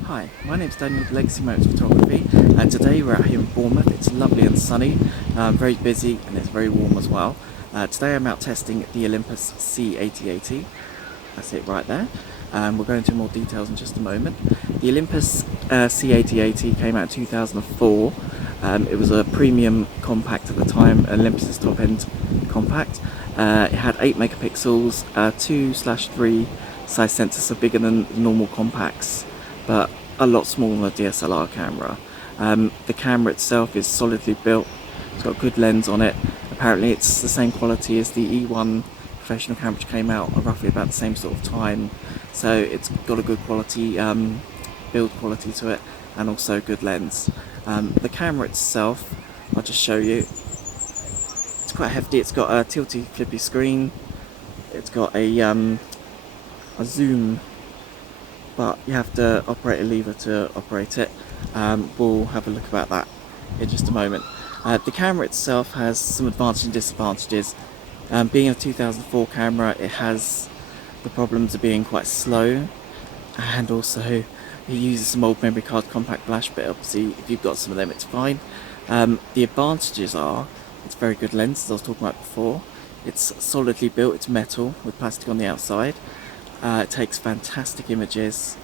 Hi, my name's Daniel with Legacy Moments Photography, and today we're out here in Bournemouth. It's lovely and sunny, very busy, and it's very warm as well. Today I'm out testing the Olympus C8080. That's it right there. We'll go into more details in just a moment. The Olympus C8080 came out in 2004. It was a premium compact at the time, Olympus's top-end compact. It had 8 megapixels, 2/3 size sensors, so bigger than normal compacts, but a lot smaller than a DSLR camera. The camera itself is solidly built. It's got a good lens on it. Apparently it's the same quality as the E1 professional camera, which came out roughly about the same sort of time. So it's got a good quality, build quality to it, and also good lens. The camera itself, I'll just show you. It's quite hefty. It's got a tilty flippy screen. It's got a zoom, but you have to operate a lever to operate it. We'll have a look about that in just a moment. The camera itself has some advantages and disadvantages. Being a 2004 camera, it has the problems of being quite slow, and also it uses some old memory card compact flash, but obviously if you've got some of them it's fine. The advantages are it's very good lens, as I was talking about before. It's solidly built, it's metal with plastic on the outside. It takes fantastic images,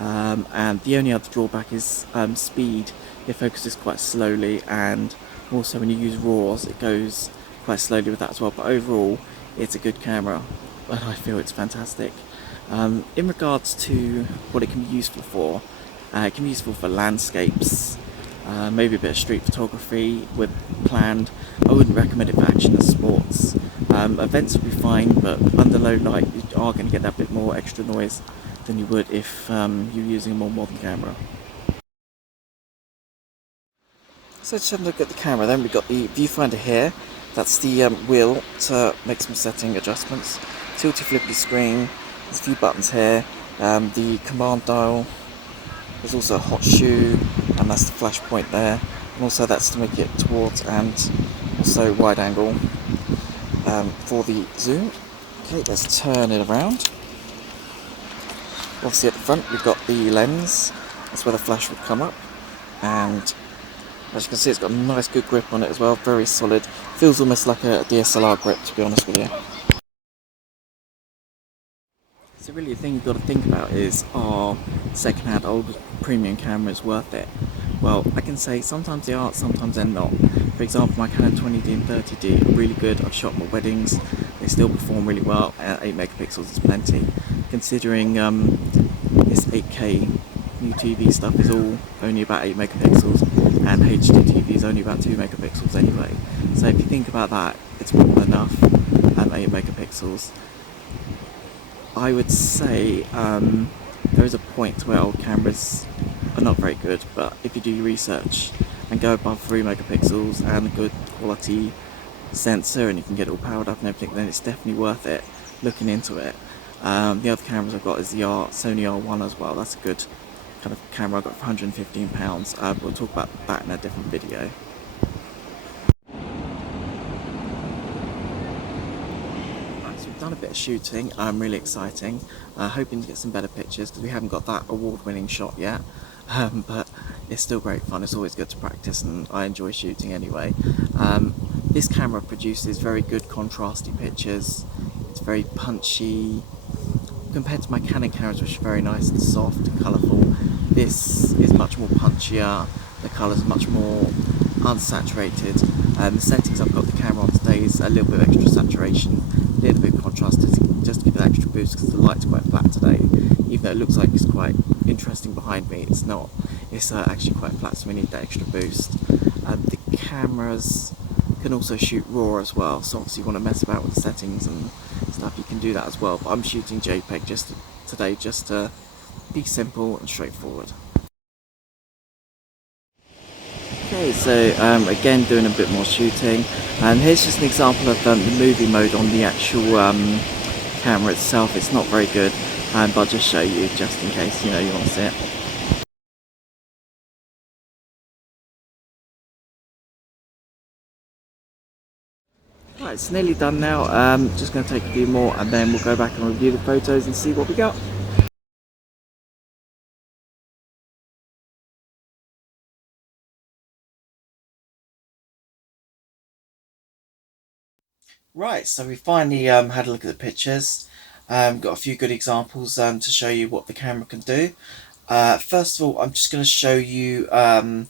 and the only other drawback is speed. It focuses quite slowly, and also when you use RAWs it goes quite slowly with that as well, but overall it's a good camera and I feel it's fantastic. In regards to what it can be useful for, it can be useful for landscapes, maybe a bit of street photography with planned. I wouldn't recommend it for action and sports. Events would be fine, but under low light you are going to get that bit more extra noise than you would if you're using a more modern camera. So just have a look at the camera then. We've got the viewfinder here. That's the wheel to make some setting adjustments. Tilty flippy screen. There's a few buttons here. The command dial. There's also a hot shoe, and that's the flash point there. And also that's to make it towards and also wide angle for the zoom. Okay, let's turn it around. Obviously at the front we've got the lens. That's where the flash would come up, and as you can see, it's got a nice good grip on it as well, very solid. Feels almost like a DSLR grip, to be honest with you. So really the thing you've got to think about is, are second-hand old premium cameras worth it? Well, I can say sometimes they are, sometimes they're not. For example, my Canon 20D and 30D are really good. I've shot my weddings, they still perform really well. 8 megapixels is plenty. Considering this 8K new TV stuff is all only about 8 megapixels, and HD TV is only about 2 megapixels anyway. So if you think about that, it's more than enough, 8 megapixels. I would say there is a point where old cameras are not very good, but if you do your research and go above 3 megapixels and a good quality sensor and you can get it all powered up and everything, then it's definitely worth it looking into it. The other cameras I've got is the Sony R1 as well. That's a good kind of camera I got for £115. We'll talk about that in a different video. Right, so we've done a bit of shooting, really exciting. Hoping to get some better pictures because we haven't got that award-winning shot yet. But it's still great fun. It's always good to practice, and I enjoy shooting anyway. This camera produces very good contrasty pictures. It's very punchy compared to my Canon cameras, which are very nice and soft and colourful. This is much more punchier. The colours are much more unsaturated. The settings I've got the camera on today is a little bit of extra saturation, a little bit of contrast, just to give it an extra boost because the light's quite flat today. Even though it looks like it's quite interesting behind me, it's not. It's actually quite flat, so we need that extra boost. The cameras can also shoot RAW as well, so obviously you want to mess about with the settings and stuff, you can do that as well, but I'm shooting JPEG today just to be simple and straightforward. Okay, so again doing a bit more shooting, and here's just an example of the movie mode on the actual camera itself. It's not very good, but I'll just show you just in case you want to see it. Right, it's nearly done now. Just going to take a few more and then we'll go back and review the photos and see what we got. Right, so we finally had a look at the pictures. Got a few good examples to show you what the camera can do. First of all, I'm just going to show you the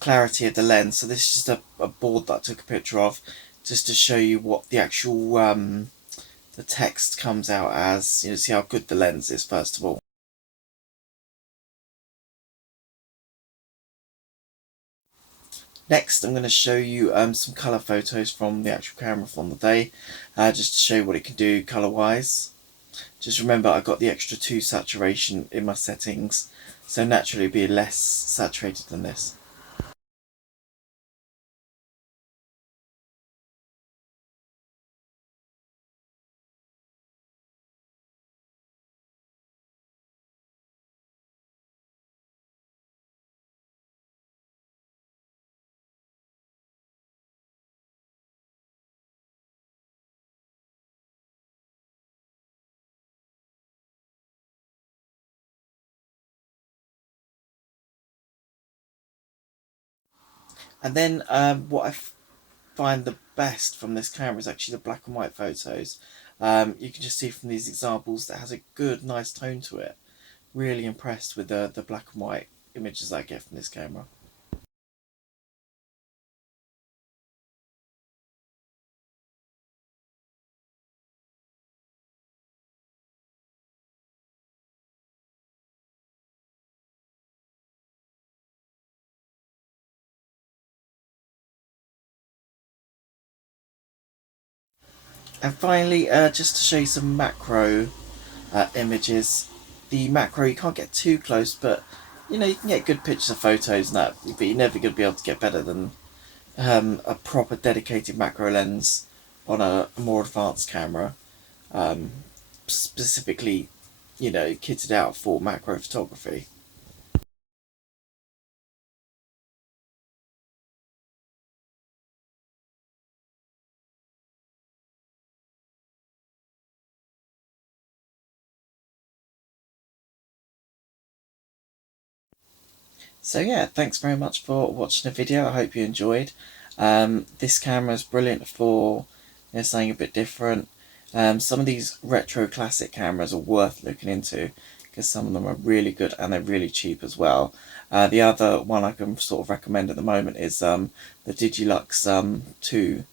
clarity of the lens. So this is just a board that I took a picture of, just to show you what the actual the text comes out as. You know, see how good the lens is first of all. Next, I'm going to show you some colour photos from the actual camera from the day, just to show you what it can do colour-wise. Just remember I got the extra 2 saturation in my settings, so naturally it'll be less saturated than this. And then what find the best from this camera is actually the black and white photos. You can just see from these examples that has a good, nice tone to it. Really impressed with the black and white images I get from this camera. And finally, just to show you some macro images. The macro, you can't get too close, but you know, you can get good pictures of photos and that, but you're never going to be able to get better than a proper dedicated macro lens on a more advanced camera, um, specifically, you know, kitted out for macro photography. So yeah, thanks very much for watching the video. I hope you enjoyed. This camera is brilliant for, you know, something a bit different. Some of these retro classic cameras are worth looking into because some of them are really good and they're really cheap as well. The other one I can sort of recommend at the moment is the Digilux 2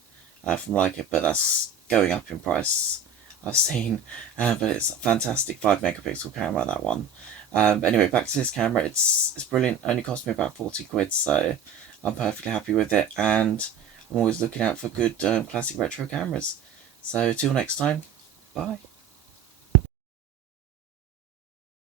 from Leica, but that's going up in price, I've seen, but it's a fantastic 5 megapixel camera, that one. Anyway, back to this camera. It's brilliant. Only cost me about 40 quid, so I'm perfectly happy with it, and I'm always looking out for good classic retro cameras. So till next time, bye.